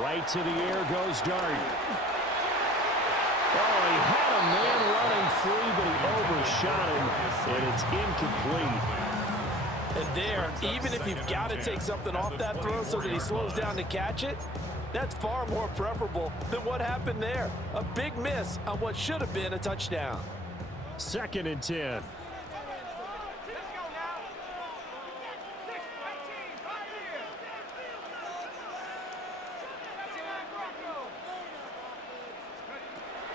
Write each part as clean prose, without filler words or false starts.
Right to the air goes Dart. Oh, he had a man running free, but he overshot him, and it's incomplete. And there, even if you've got to take something off that throw so that he slows down to catch it, that's far more preferable than what happened there. A big miss on what should have been a touchdown. 2nd and 10.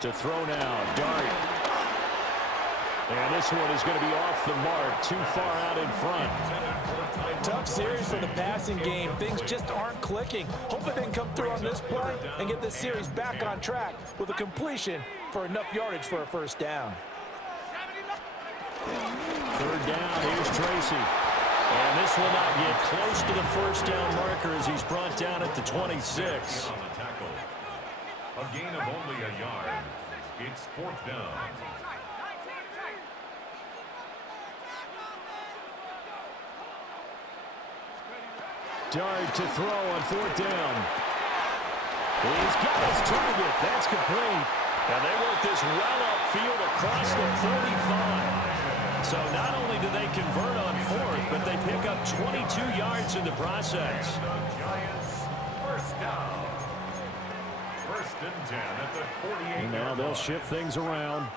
To throw now, Dart. And this one is going to be off the mark, too far out in front. Tough series for the passing game. Things just aren't clicking. Hoping they can come through on this play and get this series back on track with a completion for enough yardage for a first down. 3rd down, here's Tracy. And this will not get close to the first down marker as he's brought down at the 26. A gain of only a yard. It's 4th down. Dart to throw on 4th down. He's got his target. That's complete. And they work this well upfield across the 35. So not only do they convert on 4th, but they pick up 22 yards in the process. Giants, first down. 1st and 10 at the 48. Now they'll shift things around.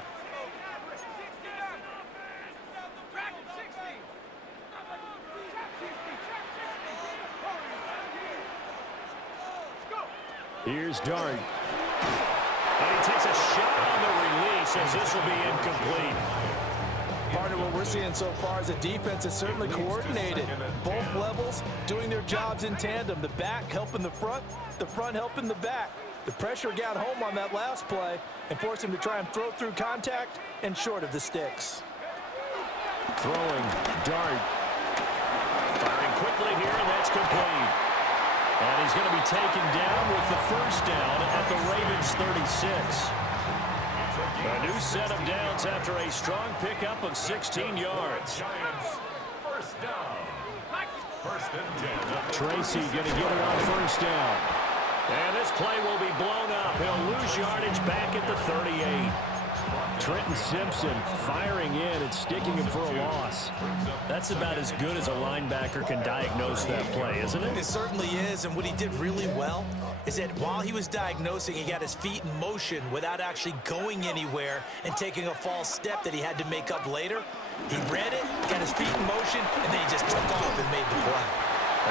Here's Dart. And he takes a shot on the release as this will be incomplete. Part of what we're seeing so far is the defense is certainly coordinated. Both levels doing their jobs in tandem. The back helping the front helping the back. The pressure got home on that last play and forced him to try and throw through contact and short of the sticks. Throwing, Dart. Firing quickly here, and that's complete. And he's going to be taken down with the first down at the Ravens 36. A new set of downs after a strong pickup of 16 yards. Giants, first down. 1st and 10. Tracy going to get it on first down. And this play will be blown up. He'll lose yardage back at the 38. Trenton Simpson firing in and sticking him for a loss. That's about as good as a linebacker can diagnose that play, isn't it? It certainly is, and what he did really well is that while he was diagnosing, he got his feet in motion without actually going anywhere and taking a false step that he had to make up later. He read it, got his feet in motion, and then he just took off and made the play.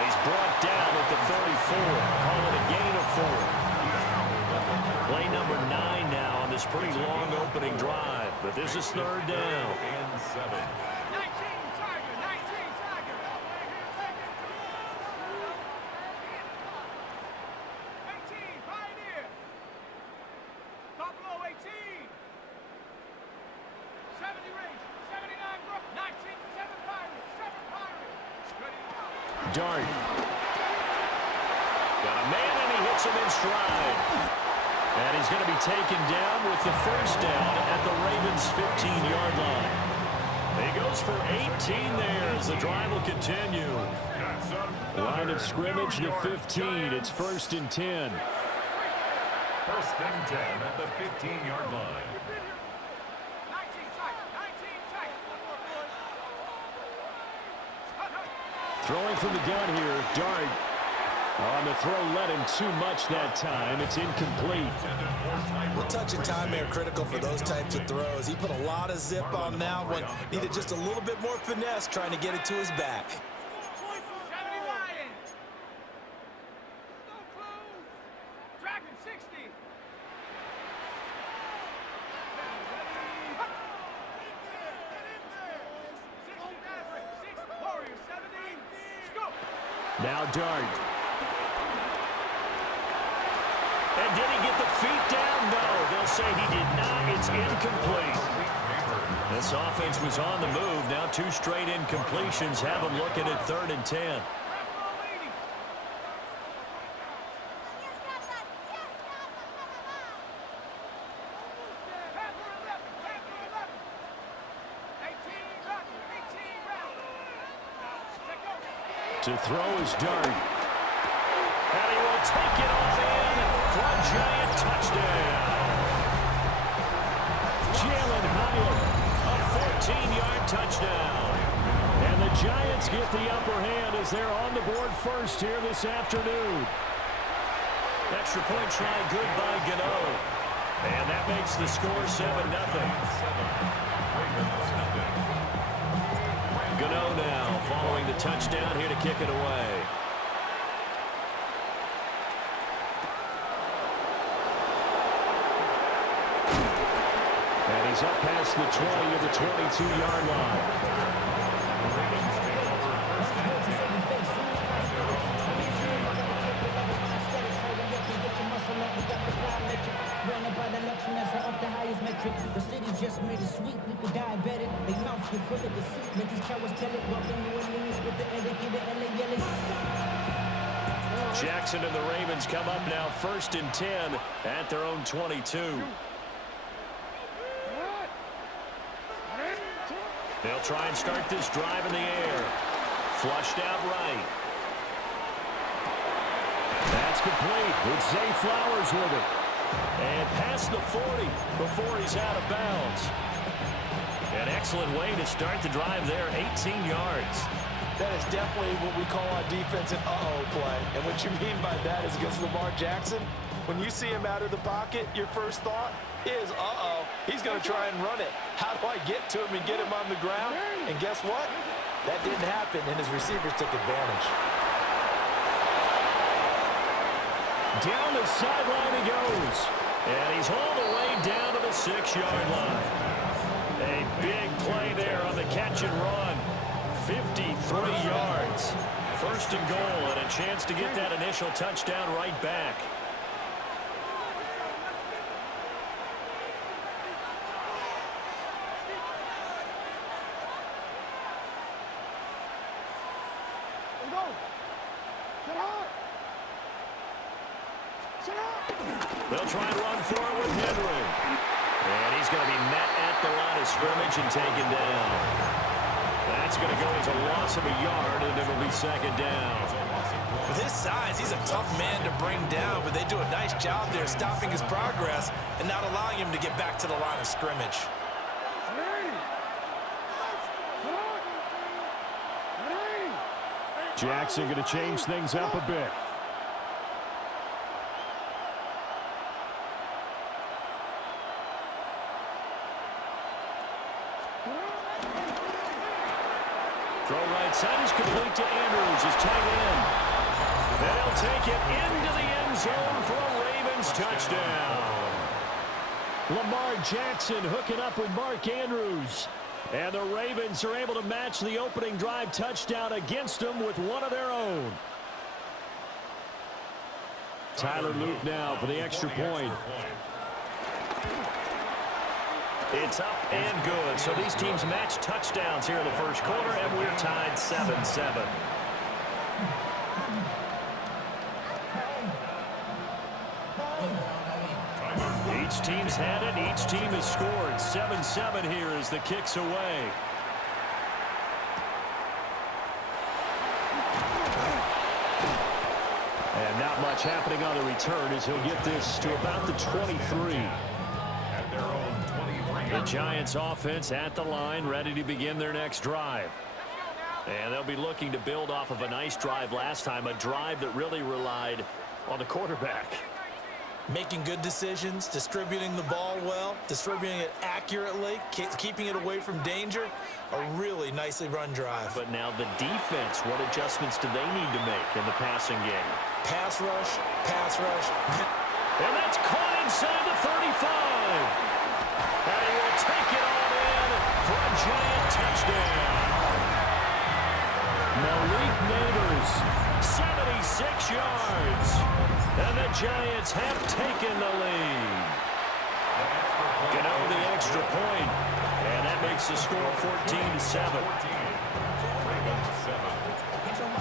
He's brought down at the 34. Call it a gain of 4. Play number 9 now on this pretty long opening drive. But this is 3rd down. And 7. Dart. Got a man, and he hits him in stride. And he's going to be taken down with the first down at the Ravens' 15-yard line. He goes for 18 there as the drive will continue. Line of scrimmage to 15. It's 1st and 10. 1st and 10 at the 15-yard line. Throwing from the gun here, Dart. On the throw, led him too much that time. It's incomplete. The touch and time are critical for those types of throws. He put a lot of zip on that one. Needed just a little bit more finesse trying to get it to his back. Now Dart. And did he get the feet down? No, they'll say he did not. It's incomplete. This offense was on the move. Now 2 straight incompletions have them looking at 3rd and 10. To throw is Dart. And he will take it off the end. Giant touchdown. Jalen Hyatt, a 14-yard touchdown. And the Giants get the upper hand as they're on the board first here this afternoon. Extra point try good by Gano. And that makes the score 7-0. Gano now following the touchdown here to kick it away. And he's up past the 20 to the 22-yard line. The city just made it sweet. People diabetic. They mouth get full of deceit. Let these cowards tell it. Welcome to New Orleans with the educated LA yelling. Jackson and the Ravens come up now 1st and 10 at their own 22. They'll try and start this drive in the air. Flushed out right. That's complete with Zay Flowers with it. And past the 40 before he's out of bounds. An excellent way to start the drive there, 18 yards. That is definitely what we call on defense an uh-oh play. And what you mean by that is against Lamar Jackson, when you see him out of the pocket, your first thought is, uh-oh, he's going to try and run it. How do I get to him and get him on the ground? And guess what? That didn't happen, and his receivers took advantage. Down the sideline he goes. And he's hauled away down to the 6-yard line. A big play there on the catch and run. 53 yards. 1st and goal, and a chance to get that initial touchdown right back. They'll try and run for it with Henry. And he's going to be met at the line of scrimmage and taken down. That's going to go as a loss of a yard, and it'll be 2nd down. With his size, he's a tough man to bring down, but they do a nice job there stopping his progress and not allowing him to get back to the line of scrimmage. Jackson going to change things up a bit. Throw right side is complete to Andrews, his tight end. They'll take it into the end zone for a Ravens touchdown. Lamar Jackson hooking up with Mark Andrews. And the Ravens are able to match the opening drive touchdown against them with one of their own. Tyler Luke now for the extra point. It's up and good. So these teams match touchdowns here in the first quarter, and we're tied 7-7. Each team's had it. Each team has scored. 7-7 here as the kick's away. And not much happening on the return as he'll get this to about the 23. The Giants offense at the line, ready to begin their next drive. And they'll be looking to build off of a nice drive last time, a drive that really relied on the quarterback. Making good decisions, distributing the ball well, distributing it accurately, keeping it away from danger. A really nicely run drive. But now the defense, what adjustments do they need to make in the passing game? Pass rush, pass rush. And that's caught inside the 35. And he will take it on in for a Giant touchdown. Malik Neighbors, 76 yards. And the Giants have taken the lead. Gano the extra point. And that makes the score 14-7.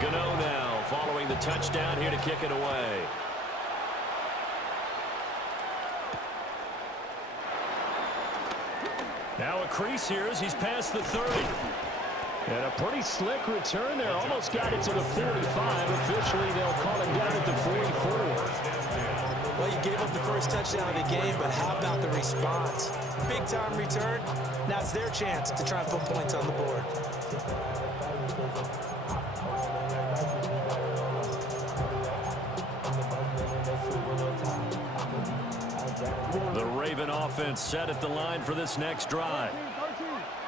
Gano now following the touchdown here to kick it away. Now a crease here as he's past the 30. And a pretty slick return there. Almost got it to the 45. Officially, they'll call him down at the 44. Well, you gave up the first touchdown of the game, but how about the response? Big-time return. Now it's their chance to try and put points on the board. The Raven offense set at the line for this next drive.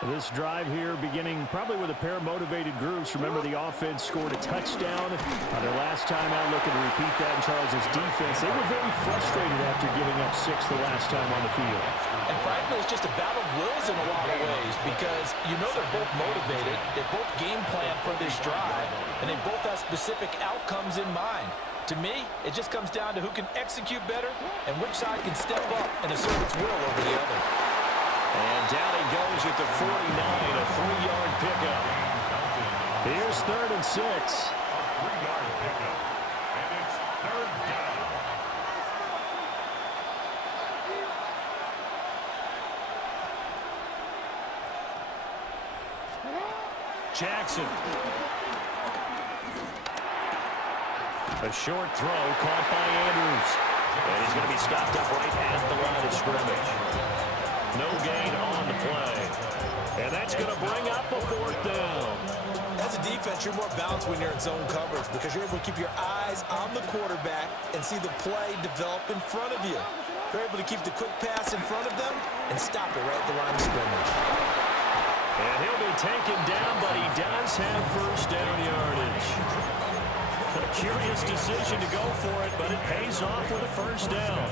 This drive here beginning probably with a pair of motivated groups. Remember, the offense scored a touchdown on their last time out, looking to repeat that in Charles's defense. They were very frustrated after giving up 6 the last time on the field. And frankly, it's just a battle of wills in a lot of ways because you know they're both motivated. They both game plan for this drive, and they both have specific outcomes in mind. To me, it just comes down to who can execute better and which side can step up and assert its will over the other. And down he goes at the 49, a 3-yard pickup. Here's 3rd and 6. A 3-yard pickup, and it's 3rd down. Jackson. A short throw caught by Andrews. And he's going to be stopped up right at the line of scrimmage. No gain on the play. And that's going to bring up a 4th down. As a defense, you're more balanced when you're in zone coverage because you're able to keep your eyes on the quarterback and see the play develop in front of you. You're able to keep the quick pass in front of them and stop it right at the line of scrimmage. And he'll be taken down, but he does have 1st down yardage. A curious decision to go for it, but it pays off with a 1st down.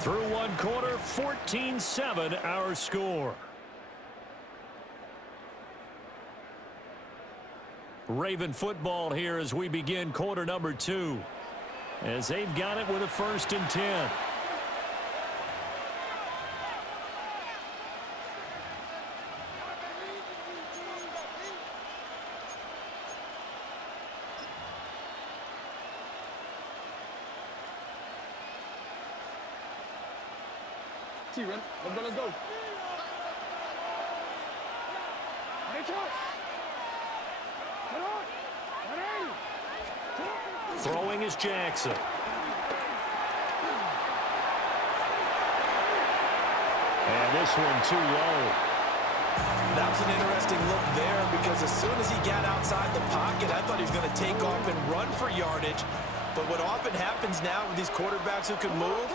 Through 1 quarter, 14-7 our score. Raven football here as we begin quarter number 2. As they've got it with a 1st and 10. Let's go. Throwing is Jackson. And this one too low. That was an interesting look there because as soon as he got outside the pocket, I thought he was going to take off and run for yardage. But what often happens now with these quarterbacks who can move,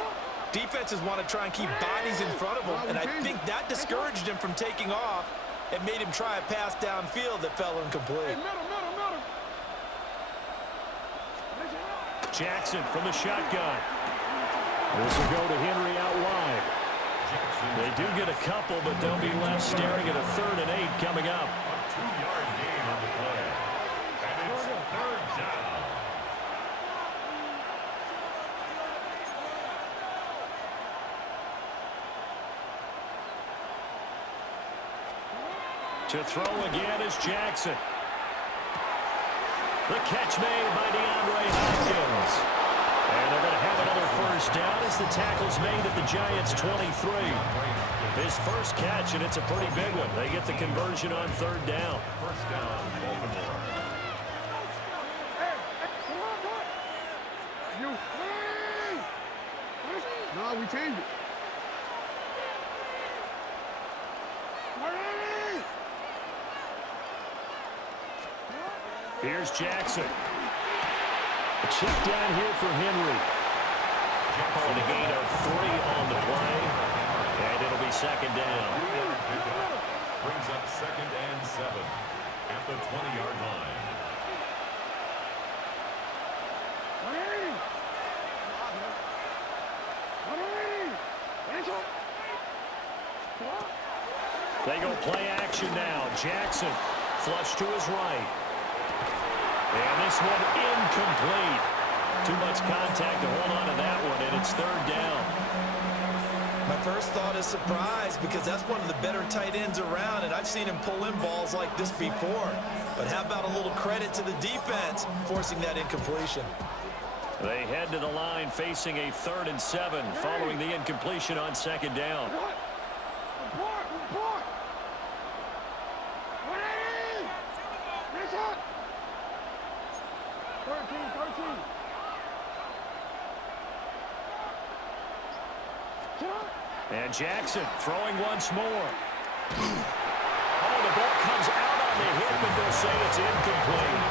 defenses want to try and keep bodies in front of them, and I think that discouraged him from taking off and made him try a pass downfield that fell incomplete. Jackson from the shotgun. This will go to Henry out wide. They do get a couple, but they'll be left staring at a 3rd and 8 coming up. A 2-yard gain on the play, and it's 3rd down. To throw again is Jackson. The catch made by DeAndre Hopkins. And they're going to have another 1st down as the tackle's made at the Giants' 23. His first catch, and it's a pretty big one. They get the conversion on 3rd down. 1st down, Baltimore. No, we changed it. Here's Jackson. A check down here for Henry. Calling a gain of 3 on the play. And it'll be 2nd down. Brings up 2nd and 7 at the 20-yard line. They go play action now. Jackson flush to his right. And this one incomplete. Too much contact to hold on to that one, and it's 3rd down. My first thought is surprise because that's one of the better tight ends around, and I've seen him pull in balls like this before. But how about a little credit to the defense forcing that incompletion? They head to the line facing a 3rd and 7 following the incompletion on 2nd down. And Jackson throwing once more. Oh, the ball comes out on the hip, and they'll say it's incomplete.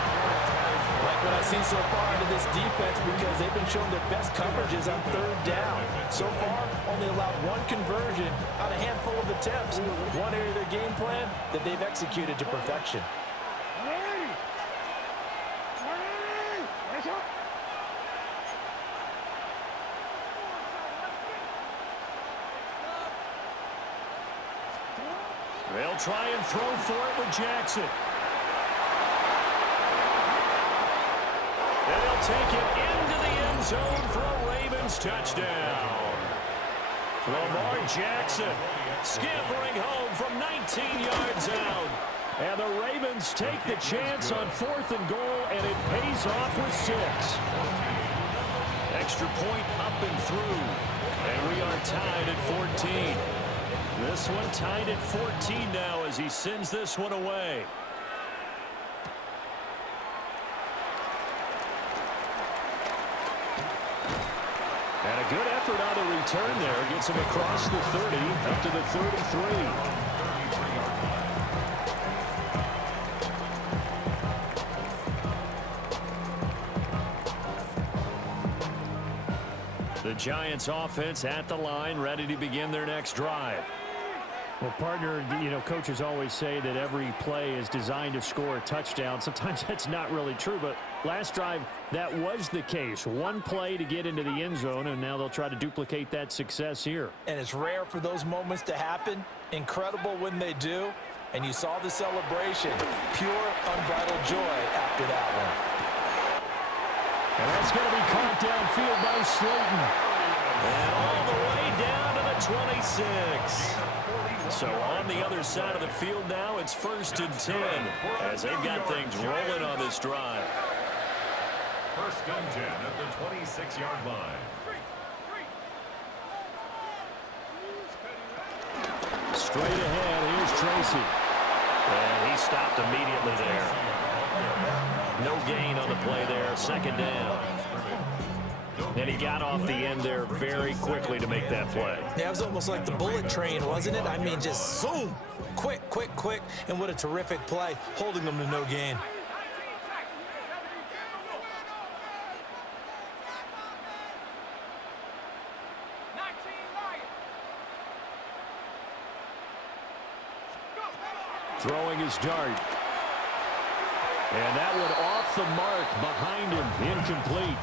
Like what I've seen so far out of this defense, because they've been showing their best coverages on third down. So far, only allowed one conversion on a handful of attempts. One area of their game plan that they've executed to perfection. They'll try and throw for it with Jackson. And they'll take it into the end zone for a Ravens touchdown. Lamar Jackson scampering home from 19 yards out. And the Ravens take the chance on 4th and goal, and it pays off with 6. Extra point up and through. And we are tied at 14. This one tied at 14 now as he sends this one away. And a good effort on the return there. Gets him across the 30 up to the 33. The Giants offense at the line, ready to begin their next drive. Well, partner, coaches always say that every play is designed to score a touchdown. Sometimes that's not really true, but last drive, that was the case. One play to get into the end zone, and now they'll try to duplicate that success here. And it's rare for those moments to happen. Incredible when they do. And you saw the celebration. Pure, unbridled joy after that one. And that's going to be caught downfield by Slayton. And all the way down to the 26. So on the other side of the field now, it's 1st and 10 as they've got things rolling on this drive. 1st and 10 at the 26-yard line. Straight ahead, here's Tracy. And he stopped immediately there. No gain on the play there, 2nd down. And he got off the end there very quickly to make that play. Yeah, it was almost like the bullet train, wasn't it? I mean, just zoom. Quick, quick, quick. And what a terrific play, holding them to no gain. Throwing his dart. And that one off the mark behind him, incomplete.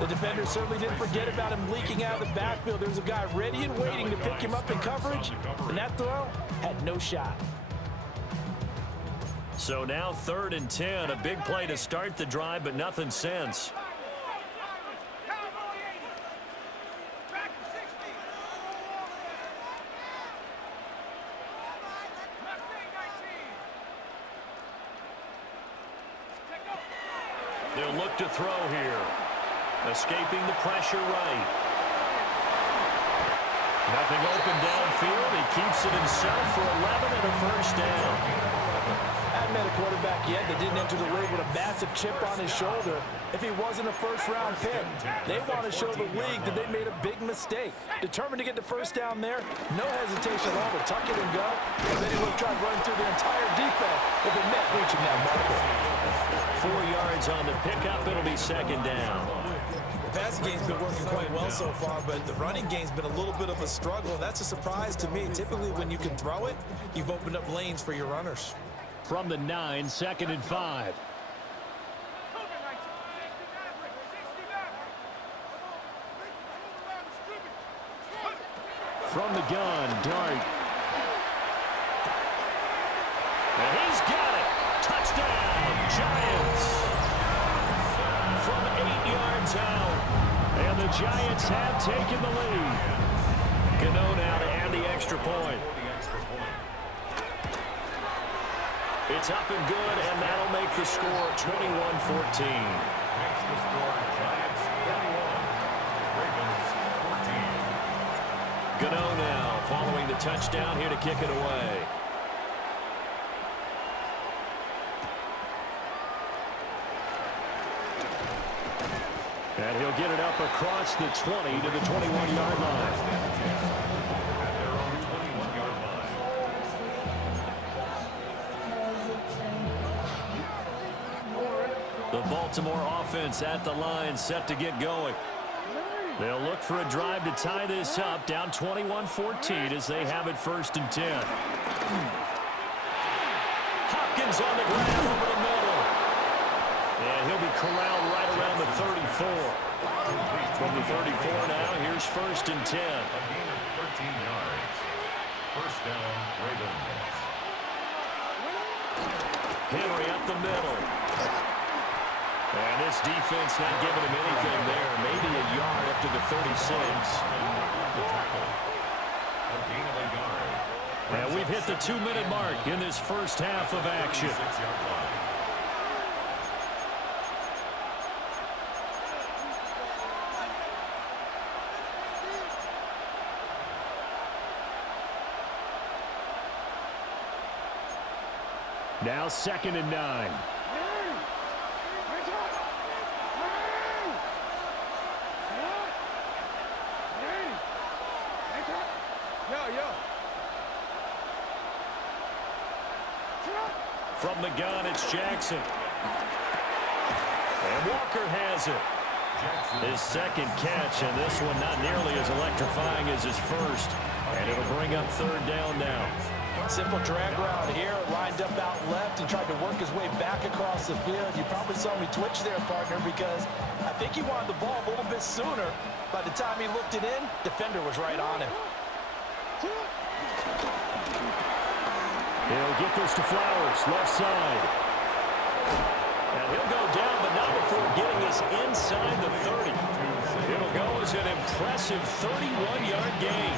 The defender certainly didn't forget about him leaking out of the backfield. There was a guy ready and waiting to pick him up in coverage, and that throw had no shot. So now 3rd and 10, a big play to start the drive, but nothing since. They'll look to throw here. Escaping the pressure right. Nothing open downfield. He keeps it himself for 11 and a 1st down. Hadn't met a quarterback yet that didn't enter the league with a massive chip on his shoulder. If he wasn't a 1st-round pick, they want to show the league that they made a big mistake. Determined to get the 1st down there, no hesitation at all to tuck it and go. And then he would try to run through the entire defense if it meant reaching that marker. 4 yards on the pickup. It'll be 2nd down. The passing game's been working quite well so far, but the running game's been a little bit of a struggle, and that's a surprise to me. Typically, when you can throw it, you've opened up lanes for your runners. From the 9, 2nd and 5. From the gun, Dart. And he's got it. Touchdown, Giants. From 8 yards out. And the Giants have taken the lead. Gano now to add the extra point. It's up and good, and that'll make the score 21-14. Makes the score Giants 21, Ravens 14. Gano now following the touchdown here to kick it away. And he'll get it up across the 20 to the 21-yard line. At their own 21-yard line. The Baltimore offense at the line, set to get going. They'll look for a drive to tie this up, down 21-14 as they have it 1st and 10. Hopkins on the grab over the middle. And he'll be corralled right around the 34. From the 34 now, here's 1st and 10. A gain of 13 yards. First down, Ravens. Henry up the middle. And this defense not giving him anything there. Maybe a yard up to the 36. A gain of a yard. And we've hit the 2-minute mark in this first half of action. 36-yard line. Now 2nd and 9. From the gun, it's Jackson. And Walker has it. His second catch, and this one not nearly as electrifying as his first. And it'll bring up 3rd down now. Simple drag route here, lined up out left and tried to work his way back across the field. You probably saw me twitch there, partner, because I think he wanted the ball a little bit sooner. By the time he looked it in, defender was right on him. He'll get this to Flowers, left side. And he'll go down, but not before getting this inside the 30. It'll go as an impressive 31-yard gain.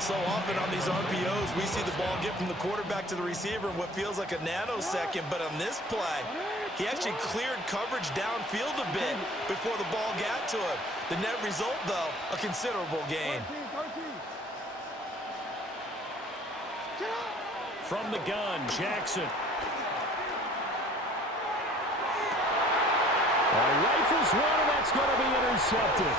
So often on these RPOs, we see the ball get from the quarterback to the receiver in what feels like a nanosecond. But on this play, he actually cleared coverage downfield a bit before the ball got to him. The net result, though, a considerable gain. From the gun, Jackson. Rifles one, and that's going to be intercepted.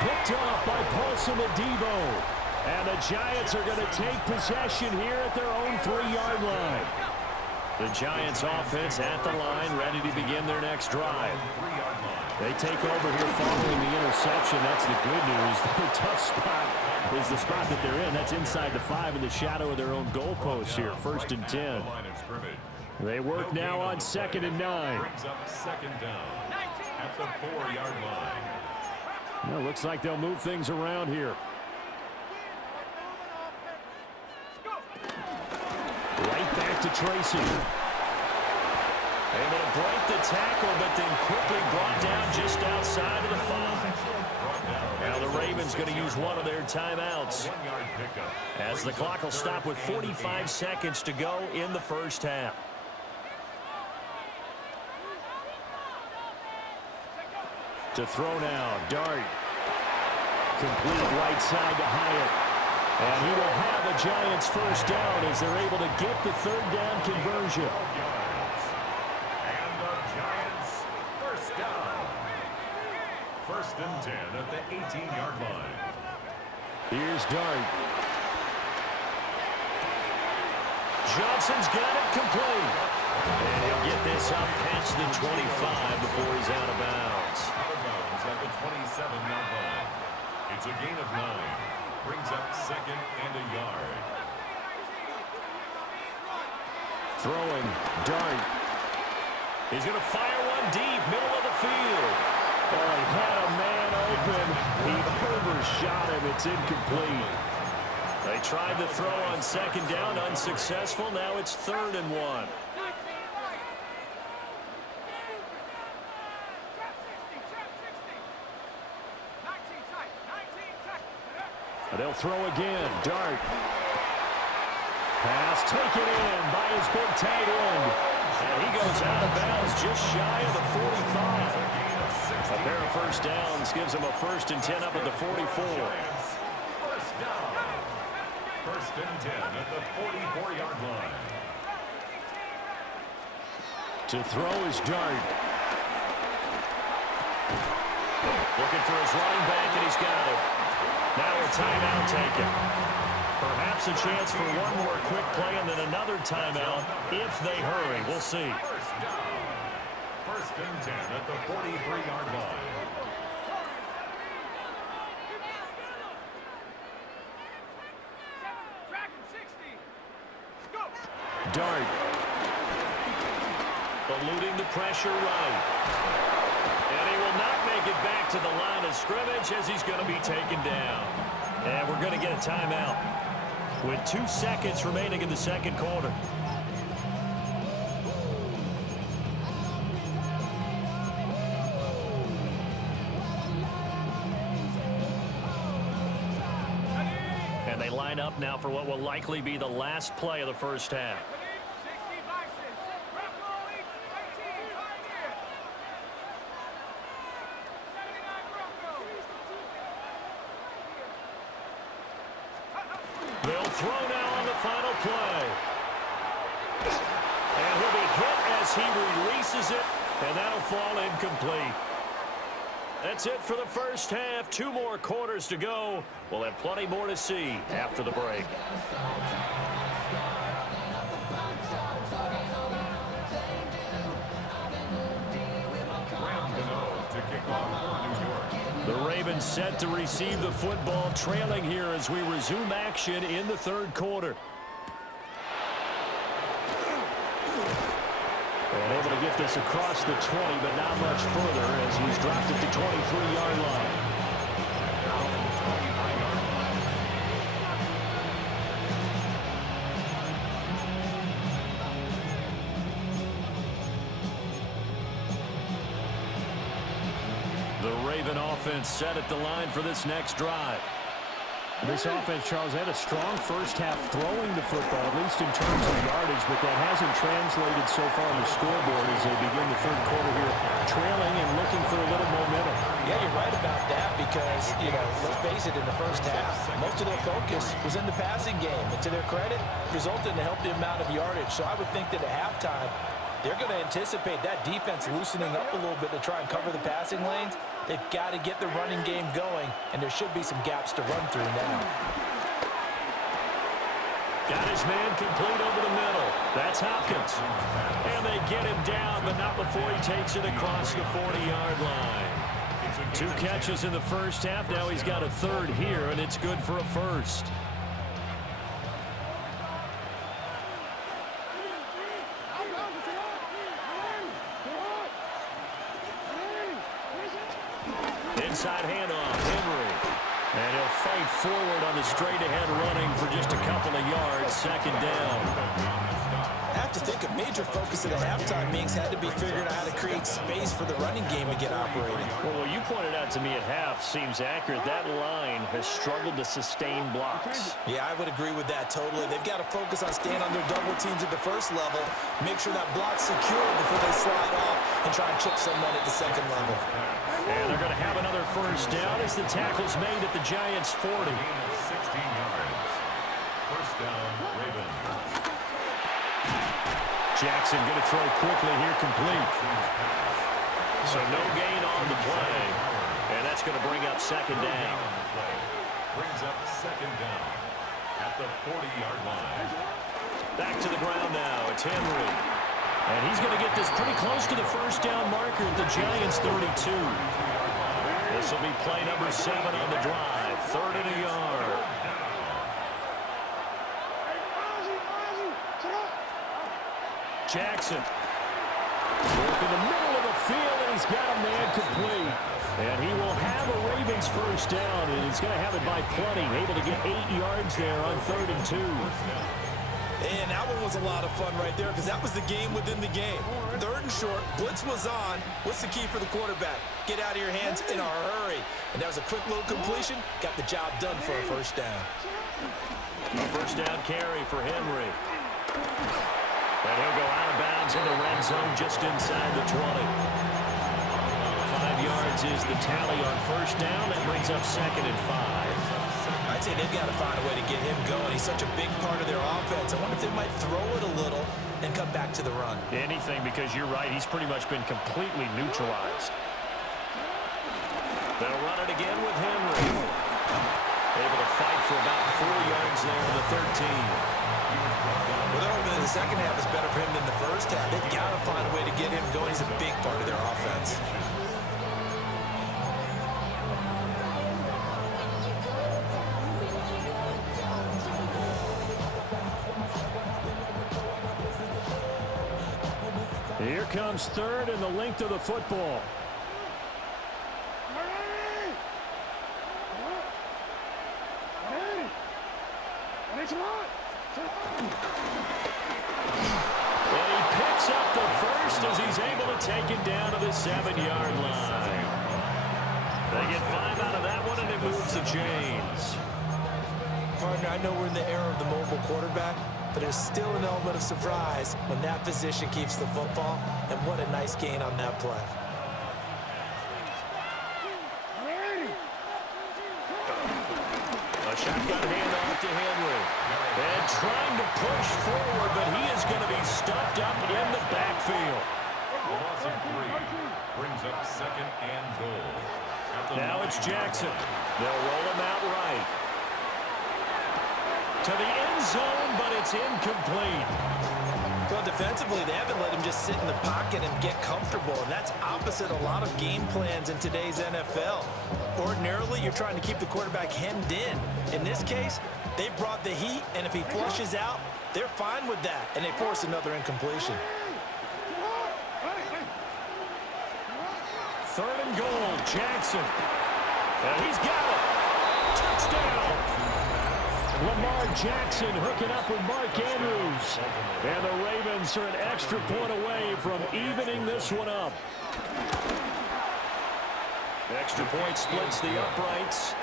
Picked off by Paulson Adebo. And the Giants are going to take possession here at their own 3-yard line. The Giants offense at the line, ready to begin their next drive. They take over here following the interception. That's the good news. Their tough spot is the spot that they're in. That's inside the 5 in the shadow of their own goalpost here. 1st and 10. They work now on 2nd and 9. Brings up 2nd down at the 4-yard line. Well, looks like they'll move things around here. Right back to Tracy. Able to break the tackle, but then quickly brought down just outside of the 5. Now the Ravens going to use one of their timeouts, as the clock will stop with 45 seconds to go in the first half. To throw now, Dart. Complete right side to Hyatt. And he will have a Giants first down as they're able to get the 3rd down conversion. And the Giants first down. 1st and 10 at the 18-yard line. Here's Dart. Johnson's got it complete. And he'll get this up past the 25 before he's out of bounds. Out of bounds at the 27-yard line. It's a gain of 9. Brings up 2nd and a yard. Throwing, Dart. He's going to fire one deep, middle of the field. Oh, he had a man open. He overshot him. It's incomplete. They tried to throw on 2nd down, unsuccessful. Now it's 3rd and 1. They'll throw again. Dart. Pass taken in by his big tight end. And he goes out of bounds just shy of the 45. A pair of first downs gives him a 1st and 10 up at the 44. First down. 1st and 10 at the 44-yard line. To throw is Dart. Looking for his running back, and he's got it. Now a timeout taken. Perhaps a chance for one more quick play and then another timeout if they hurry. We'll see. First and 10 at the 43-yard line. Dart. Eluding the pressure right. And he will not make it back to the line of scrimmage as he's going to be taken down. And we're going to get a timeout with 2 seconds remaining in the second quarter. And they line up now for what will likely be the last play of the first half. They'll throw now on the final play. And he'll be hit as he releases it, and that'll fall incomplete. That's it for the first half. 2 more quarters to go. We'll have plenty more to see after the break. The Ravens set to receive the football, trailing here as we resume action in the third quarter. And able to get this across the 20, but not much further as he's dropped it to 23-yard line. The Raven offense set at the line for this next drive. This offense, Charles, had a strong first half throwing the football, at least in terms of yardage, but that hasn't translated so far on the scoreboard as they begin the third quarter here, trailing and looking for a little momentum. Yeah, you're right about that because, let's face it, in the first half, most of their focus was in the passing game. And to their credit, resulted in a healthy amount of yardage. So I would think that at halftime, they're going to anticipate that defense loosening up a little bit to try and cover the passing lanes. They've got to get the running game going, and there should be some gaps to run through now. Got his man complete over the middle. That's Hopkins. And they get him down, but not before he takes it across the 40-yard line. 2 catches in the first half. Now he's got a third here, and it's good for a first. Inside handoff, Henry. And he'll fight forward on the straight-ahead running for just a couple of yards. Second down. I have to think a major focus at the halftime meetings had to be figuring out how to create space for the running game to get operating. Well, what you pointed out to me at half seems accurate. That line has struggled to sustain blocks. Yeah, I would agree with that totally. They've got to focus on staying on their double teams at the first level, make sure that block's secure before they slide off and try and chip someone at the second level. And they're going to have another first down as the tackle's made at the Giants' 40. 16 yards. First down, Ravens. Jackson going to throw quickly here, complete. So no gain on the play. And that's going to bring up second down. Brings up second down at the 40-yard line. Back to the ground now. It's Henry. And he's going to get this pretty close to the first down marker at the Giants' 32. This will be play number 7 on the drive. 3rd and a yard. Jackson. Work in the middle of the field, and he's got a man complete. And he will have a Ravens first down, and he's going to have it by plenty. Able to get 8 yards there on 3rd and 2. And that one was a lot of fun right there because that was the game within the game. 3rd and short, blitz was on. What's the key for the quarterback? Get out of your hands in a hurry. And that was a quick little completion. Got the job done for a first down. A first down carry for Henry. And he'll go out of bounds in the red zone just inside the 20. 5 yards is the tally on first down. That brings up 2nd and 5. I'd say they've got to find a way to get him going. He's such a big part of their offense. I wonder if they might throw it a little and come back to the run. Anything, because you're right. He's pretty much been completely neutralized. They'll run it again with Henry. Able to fight for about 4 yards there in the 13. Well, they're hoping that the second half is better for him than the first half. They've got to find a way to get him going. He's a big part of their offense. Here comes third and the length of the football. And he picks up the first as he's able to take it down to the 7-yard line. They get 5 out of that one, and it moves the chains. Partner, I know we're in the era of the mobile quarterback, but there's still an element of surprise when that position keeps the football, and what a nice gain on that play. A shotgun handoff to Henry. And trying to push forward, but he is going to be stuffed up in the backfield. Loss of 3 brings up second and goal. Now it's Jackson. They'll roll him out right. To the end zone, but it's incomplete. Well, defensively, they haven't let him just sit in the pocket and get comfortable, and that's opposite a lot of game plans in today's NFL. Ordinarily, you're trying to keep the quarterback hemmed in. In this case, they've brought the heat, and if he flushes out, they're fine with that, and they force another incompletion. Third and goal, Jackson. And he's got it. Touchdown. Lamar Jackson hooking up with Mark Andrews. And the Ravens are an extra point away from evening this one up. Extra point splits the uprights,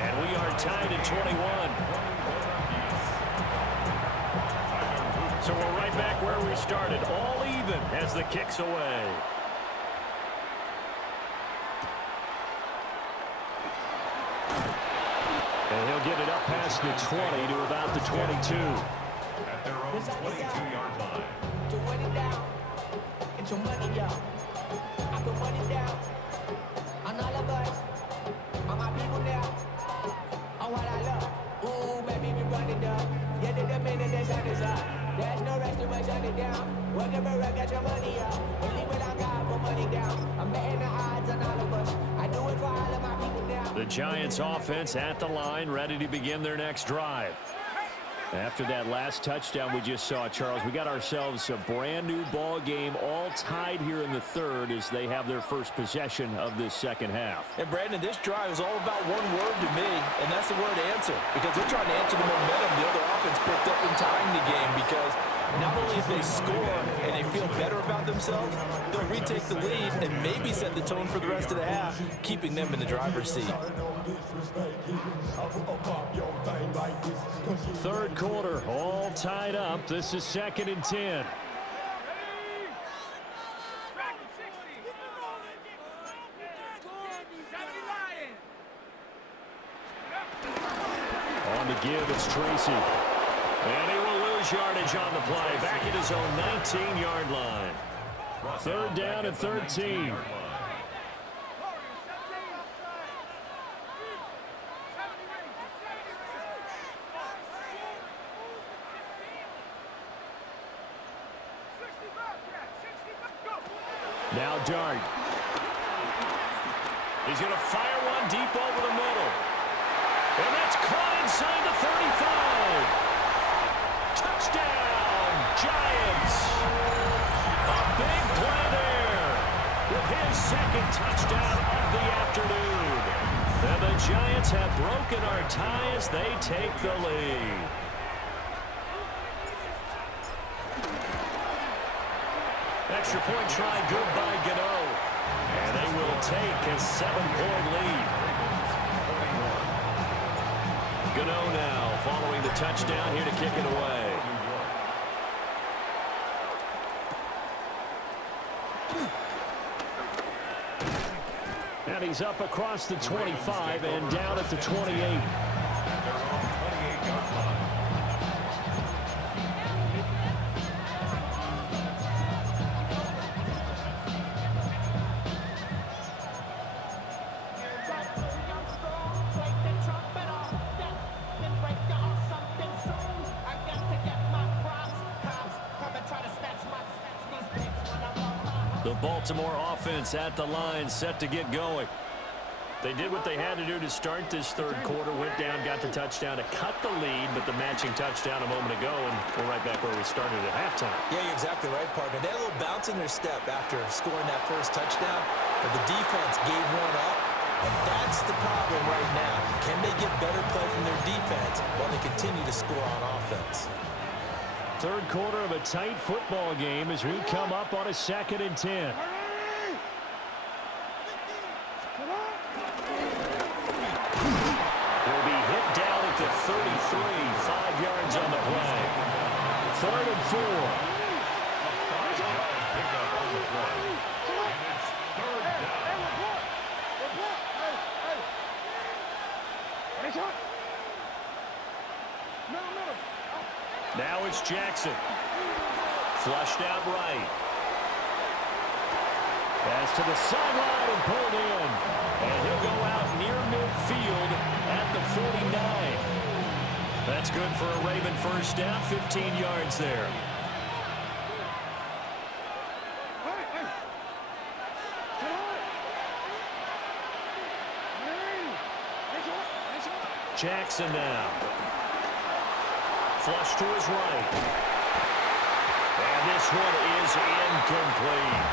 and we are tied at 21. So we're right back where we started, all even as the kick's away. And he'll get it up past the 20 to about the 22. At their own 22-yard line. To run it down, get your money, y'all. I put money down on all of us, on my people now, on what I love. Ooh, baby, we run it up. Yeah, the minute the sun is up. There's no rest to shut it down. Whatever, I got your money up. Believe it, I got put money down. I'm betting the odds on all of us. I do it for all of my people now. The Giants offense at the line, ready to begin their next drive. After that last touchdown we just saw, Charles, we got ourselves a brand new ball game, all tied here in the third as they have their first possession of this second half. And Brandon, this drive is all about one word to me, and that's the word answer, because they're trying to answer the momentum the other offense picked up in tying the game, because not only if they score and they feel better about themselves, they'll retake the lead and maybe set the tone for the rest of the half, keeping them in the driver's seat. Third quarter, all tied up. This is 2nd and 10. On the give, it's Tracy. And he will lose yardage on the play. Back at his own 19-yard line. Third down and 13. Now Dart. He's going to fire one deep over the middle. And that's caught inside the 35. Touchdown, Giants. A big play there with his second touchdown of the afternoon. And the Giants have broken our tie as they take the lead. Extra point try good by Gano. And they will take a 7-point lead. Gano now following the touchdown here to kick it away. And he's up across the 25 and down at the 28. The Baltimore offense at the line, set to get going. They did what they had to do to start this third quarter. Went down, got the touchdown to cut the lead, but the matching touchdown a moment ago, and we're right back where we started at halftime. Yeah, you're exactly right, partner. They had a little bounce in their step after scoring that first touchdown, but the defense gave one up, and that's the problem right now. Can they get better play from their defense while they continue to score on offense? Third quarter of a tight football game as we come up on a 2nd and 10. He'll be hit down at the 33, 5 yards on the play. 3rd and 4. Pick up on the play. And it's 3rd down. Now it's Jackson. Flushed out right. Pass to the sideline and pulled in. And he'll go out near midfield at the 49. That's good for a Raven first down, 15 yards there. Jackson now. Flush to his right. And this one is incomplete.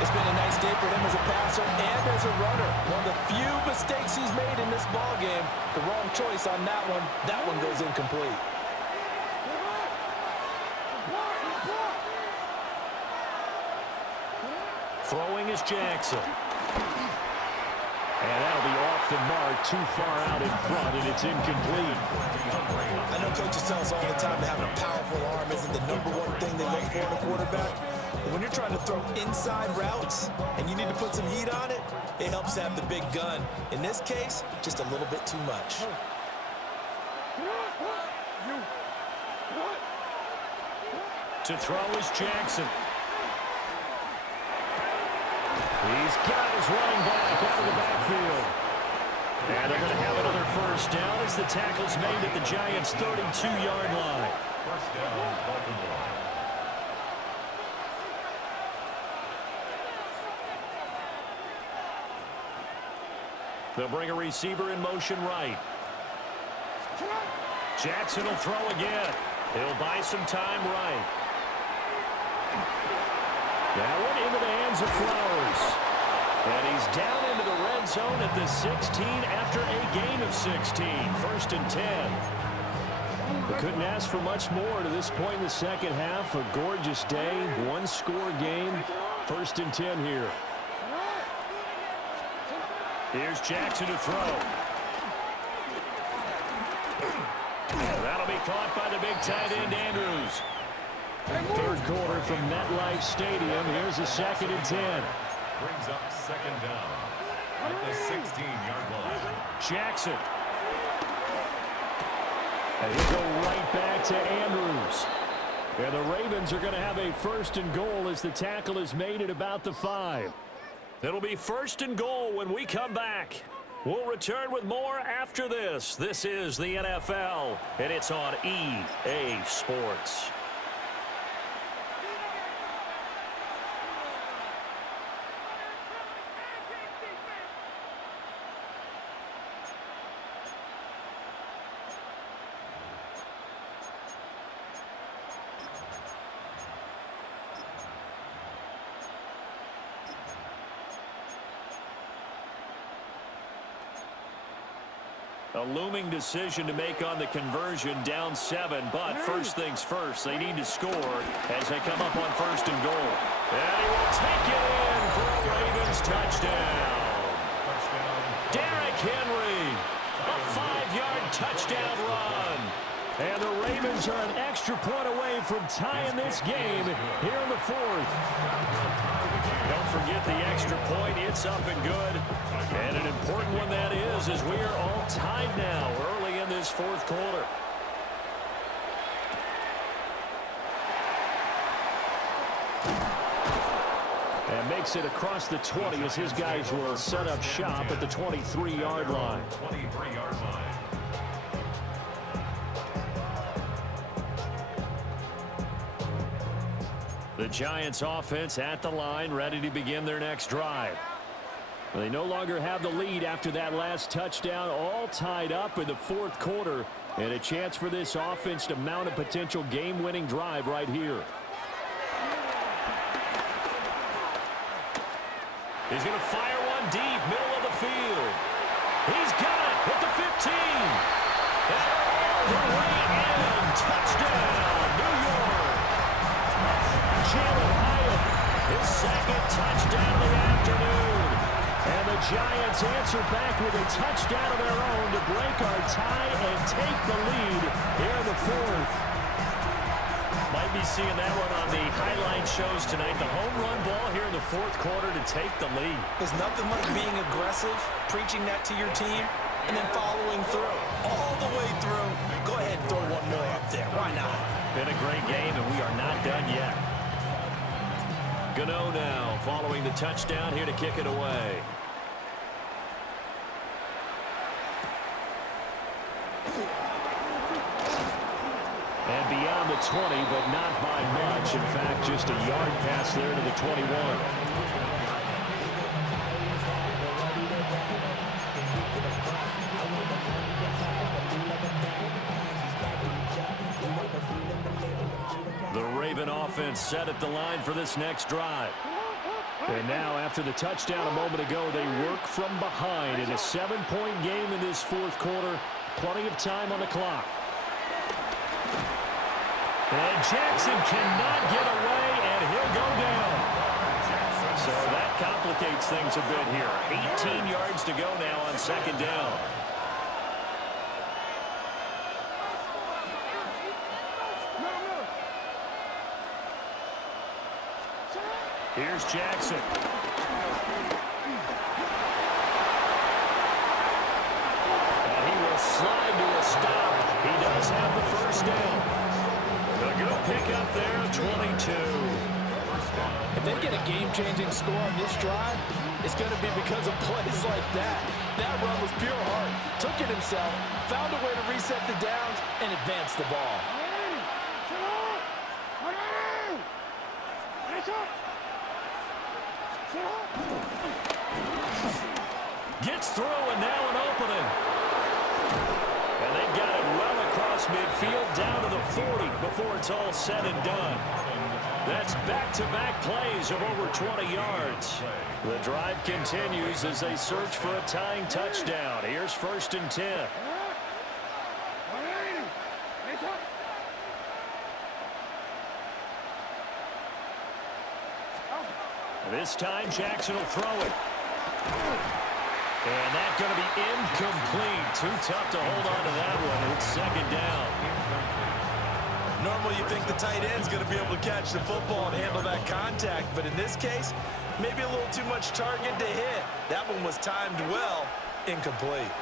It's been a nice day for him as a passer and as a runner. One of the few mistakes he's made in this ball game. The wrong choice on that one. That one goes incomplete. Throwing is Jackson. And that'll be off the mark, too far out in front, and it's incomplete. I know coaches tell us all the time that having a powerful arm isn't the #1 thing they look for in a quarterback. But when you're trying to throw inside routes and you need to put some heat on it, it helps to have the big gun. In this case, just a little bit too much. To throw is Jackson. He's got his running back out of the backfield. And they're going to have another first down as the tackle's made at the Giants' 32-yard line. First down, Baltimore. They'll bring a receiver in motion right. Jackson will throw again. He'll buy some time right. That one into the hands of Flowers. And he's down into the red zone at the 16 after a gain of 16. 1st and 10. We couldn't ask for much more to this point in the second half. A gorgeous day, one-score game. 1st and 10 here. Here's Jackson to throw. And that'll be caught by the big tight end, Andrews. Third quarter from MetLife Stadium. Here's a 2nd and 10. Brings up 2nd down at the 16-yard line. Jackson. And he'll go right back to Andrews. And the Ravens are going to have a 1st and goal as the tackle is made at about the 5. It'll be 1st and goal when we come back. We'll return with more after this. This is the NFL, and it's on EA Sports. A looming decision to make on the conversion, down 7, but first things first, they need to score as they come up on 1st and goal. And he will take it in for a Ravens touchdown. Derrick Henry, a 5-yard touchdown run. And the Ravens are an extra point away from tying this game here in the 4th. Don't forget the extra point. It's up and good. And an important one that is, as we are all tied now early in this 4th quarter. And makes it across the 20 as his guys will set up shop at the 23-yard line. 23-yard line. The Giants offense at the line, ready to begin their next drive. They no longer have the lead after that last touchdown, all tied up in the fourth quarter, and a chance for this offense to mount a potential game-winning drive right here. He's going to fire one deep, middle of the field. He's got it at the 15. And all the way in. Touchdown, New York. Jalen Hyatt, his second touchdown of the afternoon. And the Giants answer back with a touchdown of their own to break our tie and take the lead here in the fourth. Might be seeing that one on the highlight shows tonight. The home run ball here in the fourth quarter to take the lead. There's nothing like being aggressive, preaching that to your team, and then following through. All the way through. Go ahead and throw one more up there. Why not? Been a great game, and we are not done yet. Gano now following the touchdown here to kick it away. And beyond the 20, but not by much. In fact, just a yard pass there to the 21. The Raven offense set at the line for this next drive. And now, after the touchdown a moment ago, they work from behind in a 7-point game in this fourth quarter. Plenty of time on the clock. And Jackson cannot get away, and he'll go down. So that complicates things a bit here. 18 yards to go now on second down. Here's Jackson. And he will slide to a stop. He does have the first down. A good pick up there, 22. If they get a game-changing score on this drive, it's going to be because of plays like that. That run was pure heart. Took it himself, found a way to reset the downs, and advance the ball. Gets through, and now an opening. And they've got it well across midfield, down to the 40 before it's all said and done. That's back-to-back plays of over 20 yards. The drive continues as they search for a tying touchdown. Here's 1st and 10. This time, Jackson will throw it. And that's going to be incomplete. Too tough to hold on to that one. It's second down. Normally you think the tight end's going to be able to catch the football and handle that contact, but in this case, maybe a little too much target to hit. That one was timed well, incomplete.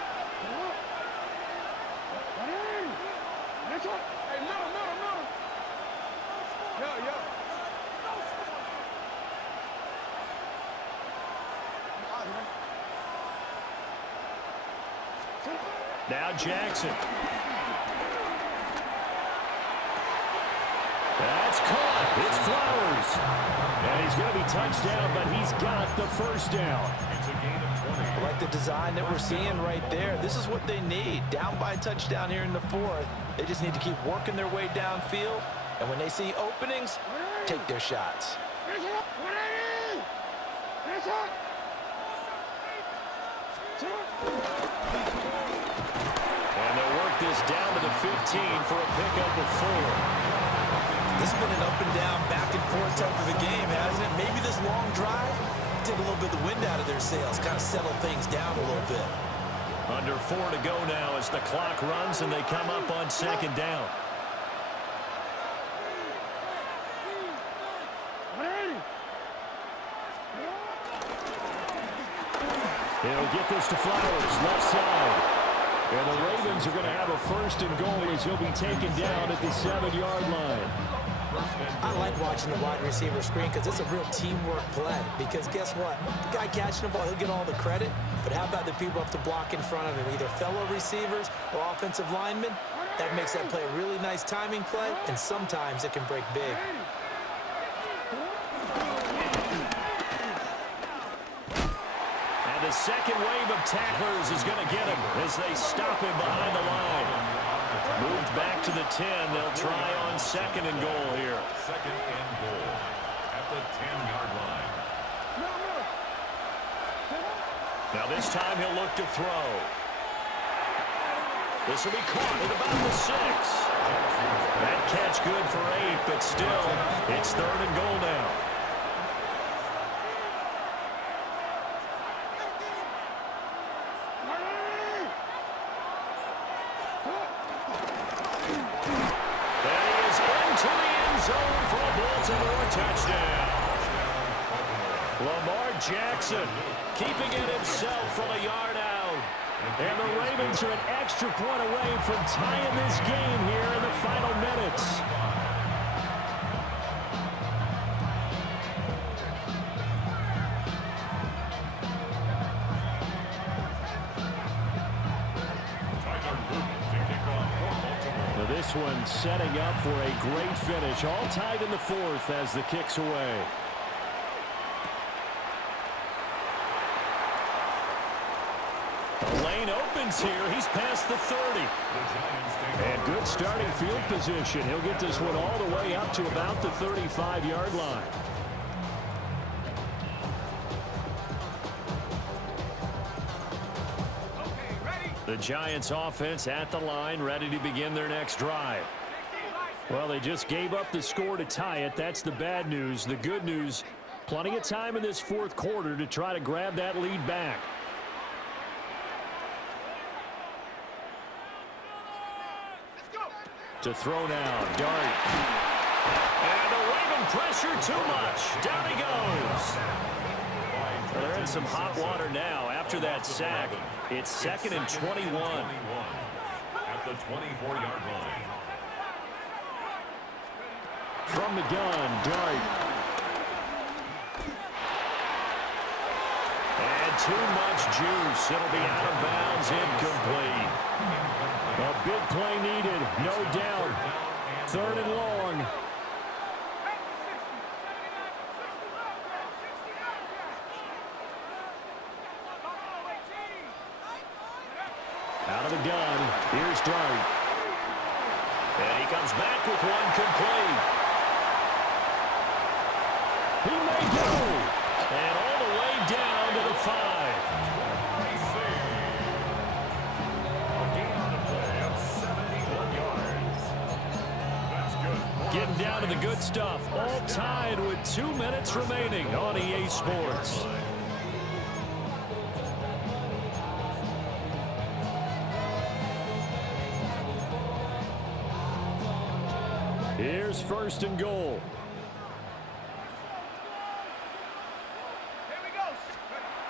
Now Jackson. That's caught. It's Flowers. And he's going to be touched down, but he's got the first down. It's a gain of 20. I like the design that we're seeing right there. This is what they need. Down by a touchdown here in the fourth. They just need to keep working their way downfield. And when they see openings, take their shots. And they'll work this down to the 15 for a pickup of 4. This has been an up and down, back and forth type of a game, hasn't it? Maybe this long drive take a little bit of the wind out of their sails, kind of settle things down a little bit. Under 4 to go now as the clock runs and they come up on second down. He'll get this to Flowers, left side. And the Ravens are going to have a 1st and goal as he'll be taken down at the 7-yard line. I like watching the wide receiver screen because it's a real teamwork play. Because guess what? The guy catching the ball, he'll get all the credit. But how about the people up to block in front of him, either fellow receivers or offensive linemen? That makes that play a really nice timing play, and sometimes it can break big. the second wave of tacklers is going to get him as they stop him behind the line. Moved back to the 10. They'll try on second and goal here. Second and goal at the 10-yard line. Now this time he'll look to throw. This will be caught at about the 6. That catch good for 8, but still, it's third and goal now. And he is into the end zone for a Baltimore touchdown. Lamar Jackson keeping it himself from a yard out. And the Ravens are an extra point away from tying this game here in the final minutes. Now this one setting up for a great finish. All tied in the fourth as the kick's away. The lane opens here. He's past the 30. And good starting field position. He'll get this one all the way up to about the 35-yard line. The Giants offense at the line, ready to begin their next drive. Well, they just gave up the score to tie it. That's the bad news. The good news, plenty of time in this fourth quarter to try to grab that lead back. To throw now, Dart. And the Raven pressure too much. Down he goes. Well, they're in some hot water now after that sack. It's second and 21. At the 24-yard line. From the gun, Dart. And too much juice. It'll be out of bounds, incomplete. A big play needed, no doubt. Third and long. Out of the gun, here's Dart. And he comes back with one complete. He may go. And all the way down to the 5. Getting down to the good stuff. All tied with 2 minutes remaining on EA Sports. Here's first and goal.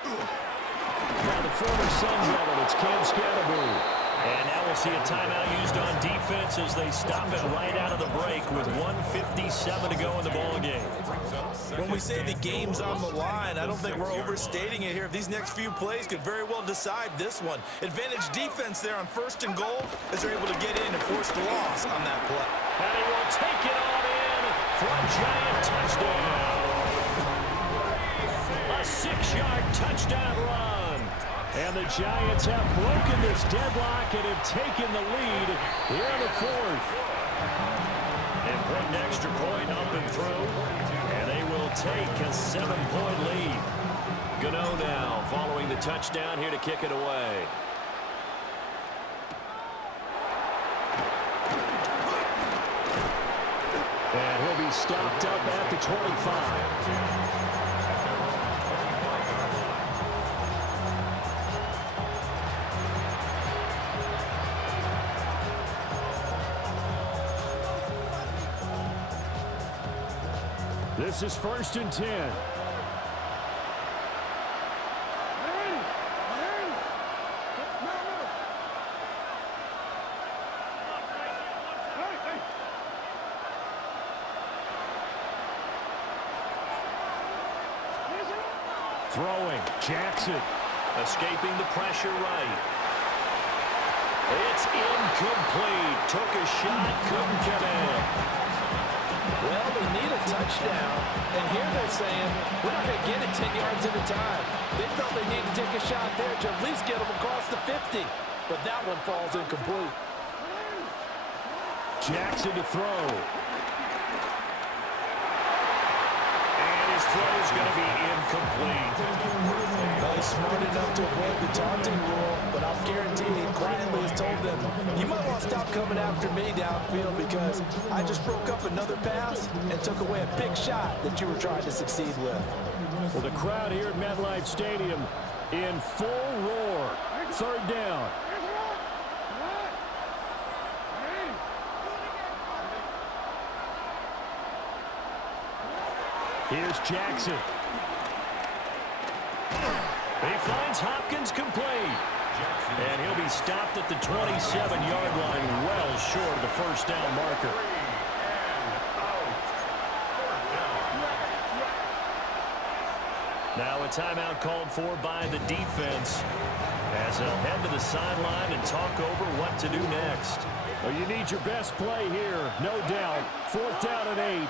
Now the former Sun Devil, it's Cam Scatterboo. And now we'll see a timeout used on defense as they stop it right out of the break with 1:57 to go in the ballgame. When we say the game's on the line, I don't think we're overstating it here. These next few plays could very well decide this one. Advantage defense there on first and goal as they're able to get in and force the loss on that play. And he will take it on in for a Giant touchdown. A 6-yard touchdown run. And the Giants have broken this deadlock and have taken the lead here in the fourth. And put an extra point up and through. And they will take a 7-point lead. Gano now following the touchdown here to kick it away. And he'll be stopped up at the 25. This is first and 10. Throwing, Jackson. Escaping the pressure right. It's incomplete. Took a shot, couldn't get in. Well, they need a touchdown, and here they're saying, we're not going to get it 10 yards at a time. They felt they need to take a shot there to at least get them across the 50, but that one falls incomplete. Jackson to throw. And his throw is going to be incomplete. He's smart enough to avoid the taunting rule, but I'll guarantee he quietly has told them, you might want to stop coming after me downfield because I just broke up another pass and took away a big shot that you were trying to succeed with. Well, the crowd here at MetLife Stadium in full roar. Third down. Here's Jackson. He finds Hopkins complete. And he'll be stopped at the 27-yard line, well short of the first down marker. Now a timeout called for by the defense as they'll head to the sideline and talk over what to do next. Well, you need your best play here, no doubt. Fourth down and 8.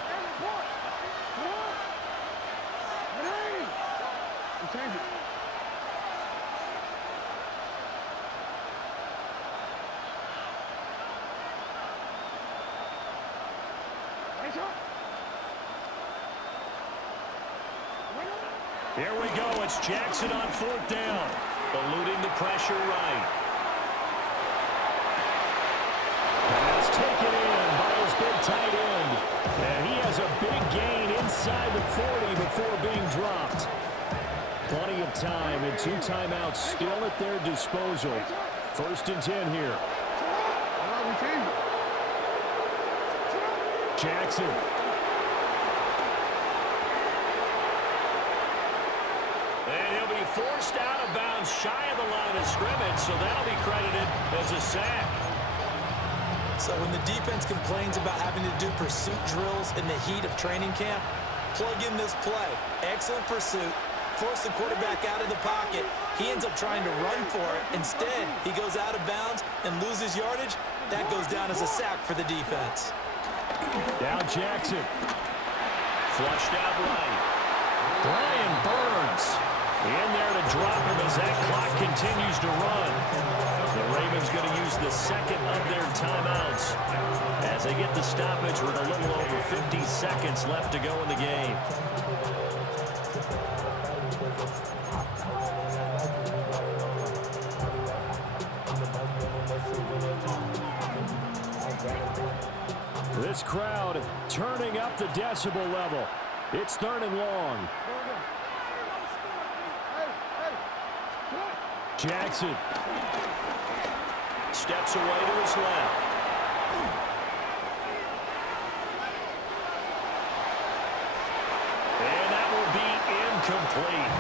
Here we go. It's Jackson on fourth down. Eluding the pressure right. Pass taken in by his big tight end. And he has a big gain inside the 40 before being dropped. Plenty of time and 2 timeouts still at their disposal. First and 10 here. Jackson. And he'll be forced out of bounds shy of the line of scrimmage, so that'll be credited as a sack. So when the defense complains about having to do pursuit drills in the heat of training camp, plug in this play. Excellent pursuit. Force the quarterback out of the pocket. He ends up trying to run for it. Instead, he goes out of bounds and loses yardage. That goes down as a sack for the defense. Down Jackson. Flushed out right. Brian Burns in there to drop him as that clock continues to run. The Ravens going to use the second of their timeouts as they get the stoppage with a little over 50 seconds left to go in the game. This crowd turning up the decibel level. It's third and long. Jackson steps away to his left. And that will be incomplete.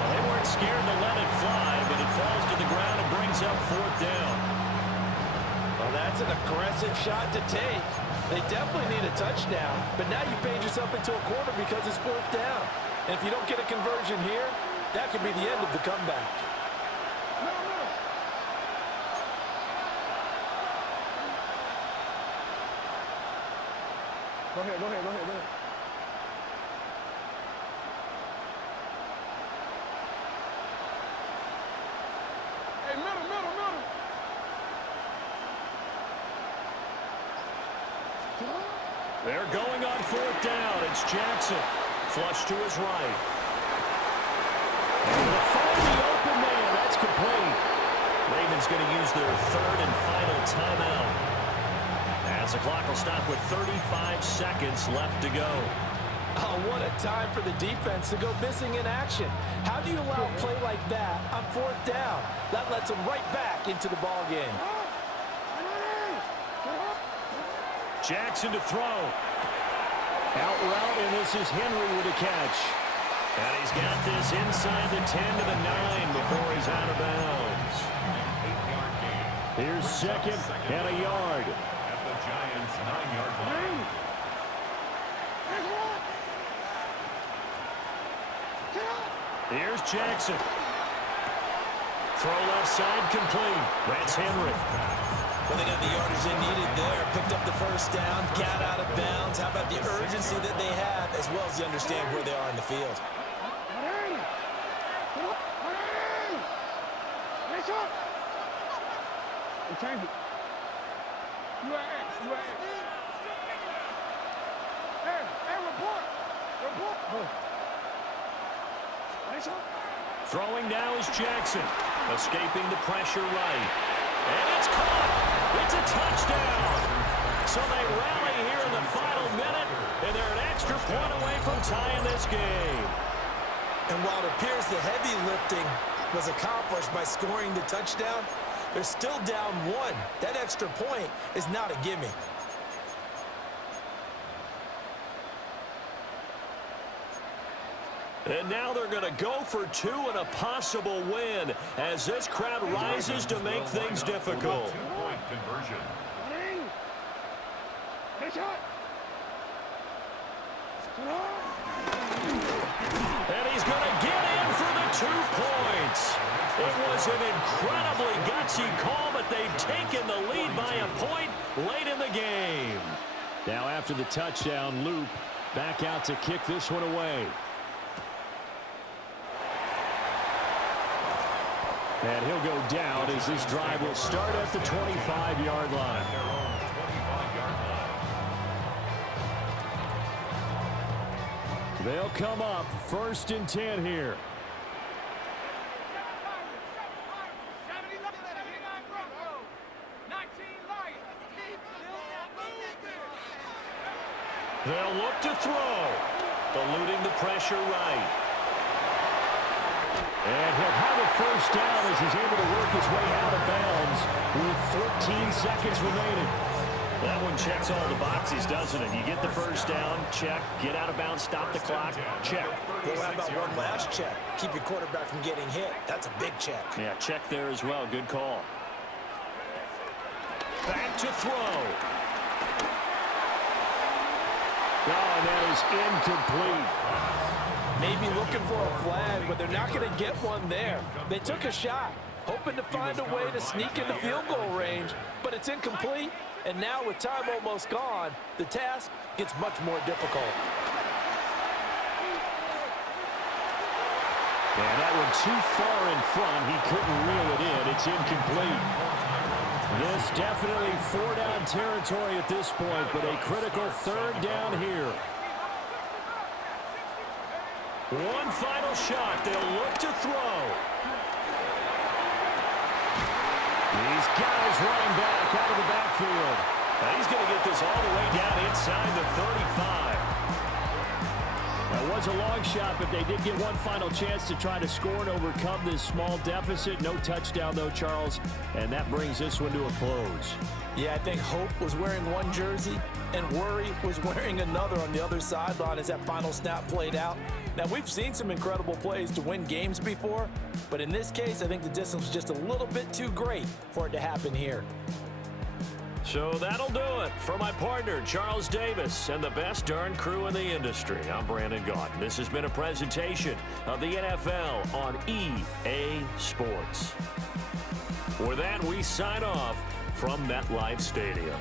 Well, they weren't scared to let it fly, but it falls to the ground and brings up fourth down. Well, that's an aggressive shot to take. They definitely need a touchdown, but now you paid yourself into a quarter because it's fourth down. And if you don't get a conversion here, that could be the end of the comeback. Go ahead. Hey, middle. They're going on fourth down. It's Jackson. Flush to his right. And they'll find the open man. That's complete. Ravens going to use their third and final timeout, as the clock will stop with 35 seconds left to go. Oh, what a time for the defense to go missing in action. How do you allow a play like that on fourth down? That lets them right back into the ball game. Jackson to throw. Out route, and this is Henry with a catch. And he's got this inside the 10 to the 9 before he's out of bounds. Here's second and a yard. At the Giants' 9-yard line. Here's Jackson. Throw left side complete. That's Henry. Well, they got the yardage they needed there. Picked up the first down, got out of bounds. How about the urgency that they have, as well as they understand where they are in the field? Change it. Hey, report. Throwing now is Jackson. Escaping the pressure right. And it's caught. It's a touchdown. So they rally here in the final minute, and they're an extra point away from tying this game. And while it appears the heavy lifting was accomplished by scoring the touchdown, they're still down one. That extra point is not a gimme. And now they're going to go for two and a possible win as this crowd rises to make things difficult. Two-point conversion. And he's going to get in for the 2 points. It was an incredibly gutsy call, but they've taken the lead by a point late in the game. Now after the touchdown, Loop back out to kick this one away. And he'll go down as this drive will start at the 25-yard line. They'll come up 1st and 10 here. They'll look to throw. Eluding the pressure right. And he'll have a first down as he's able to work his way out of bounds with 14 seconds remaining. That one checks all the boxes, doesn't it? You get the first down, check. Get out of bounds, stop the clock, check. Well, how about one last check? Keep your quarterback from getting hit. That's a big check. Yeah, check there as well. Good call. Back to throw. Oh, and that is incomplete. Maybe looking for a flag, but they're not going to get one there. They took a shot, hoping to find a way to sneak into field goal range, but it's incomplete. And now with time almost gone, the task gets much more difficult. And that one too far in front. He couldn't reel it in. It's incomplete. This definitely 4-down territory at this point, but a critical 3rd down here. One final shot. They'll look to throw. He's got his running back out of the backfield. Now he's going to get this all the way down inside the 35. That was a long shot, but they did get one final chance to try to score and overcome this small deficit. No touchdown, though, Charles, and that brings this one to a close. Yeah, I think hope was wearing one jersey and worry was wearing another on the other sideline as that final snap played out. Now, we've seen some incredible plays to win games before, but in this case, I think the distance was just a little bit too great for it to happen here. So that'll do it for my partner, Charles Davis, and the best darn crew in the industry. I'm Brandon Gaudin. This has been a presentation of the NFL on EA Sports. With that, we sign off from MetLife Stadium.